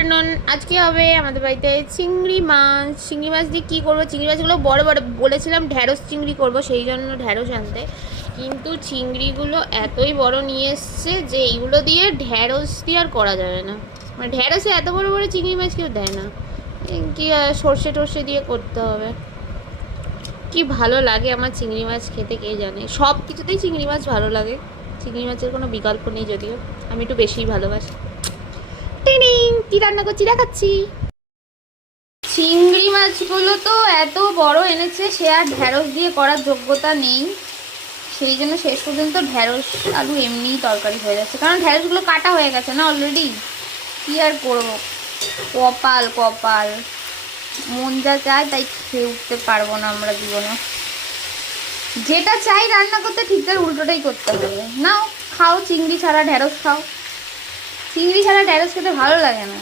Afternoon. আজকে হবে আমাদের বাড়িতে চিংড়ি মাছ। চিংড়ি মাছ দিয়ে কী করবো? চিংড়ি মাছগুলো বড় বড়, বলেছিলাম ঢ্যাঁড়স চিংড়ি করব, সেই জন্য ঢ্যাঁড়স আনতে। কিন্তু চিংড়িগুলো এতই বড় নিয়ে এসছে যে এইগুলো দিয়ে ঢ্যাঁড়স দিয়ে আর করা যাবে না। মানে ঢ্যাঁড়সে এত বড় বড় চিংড়ি মাছ কেউ দেয় না। কি সর্ষে টর্ষে দিয়ে করতে হবে। কি ভালো লাগে আমার চিংড়ি মাছ খেতে কে জানে। সব কিছুতেই চিংড়ি মাছ ভালো লাগে, চিংড়ি মাছের কোনো বিকল্প নেই, যদিও আমি একটু বেশিই ভালোবাসি। কি রান্না করছি দেখাচ্ছি। চিংড়ি মাছগুলো তো এত বড় এনেছে, সে আর ঢ্যাঁড়স দিয়ে করার যোগ্যতা নেই, সেই জন্য শেষ পর্যন্ত ঢ্যাঁড়স আলু এমনিই তরকারি হয়ে যাচ্ছে, কারণ ঢ্যাঁড়সগুলো কাটা হয়ে গেছে না অলরেডি। কি আর করবো, কপাল কপাল, মন যা চায় তাই খেয়ে উঠতে পারবো না আমরা জীবনে। যেটা চাই রান্না করতে ঠিক তার উল্টোটাই করতে হবে। নাও খাও চিংড়ি ছাড়া ঢ্যাঁড়স খাও। চিংড়ি ছাড়া ঢ্যাঁড়স খেতে ভালো লাগে না।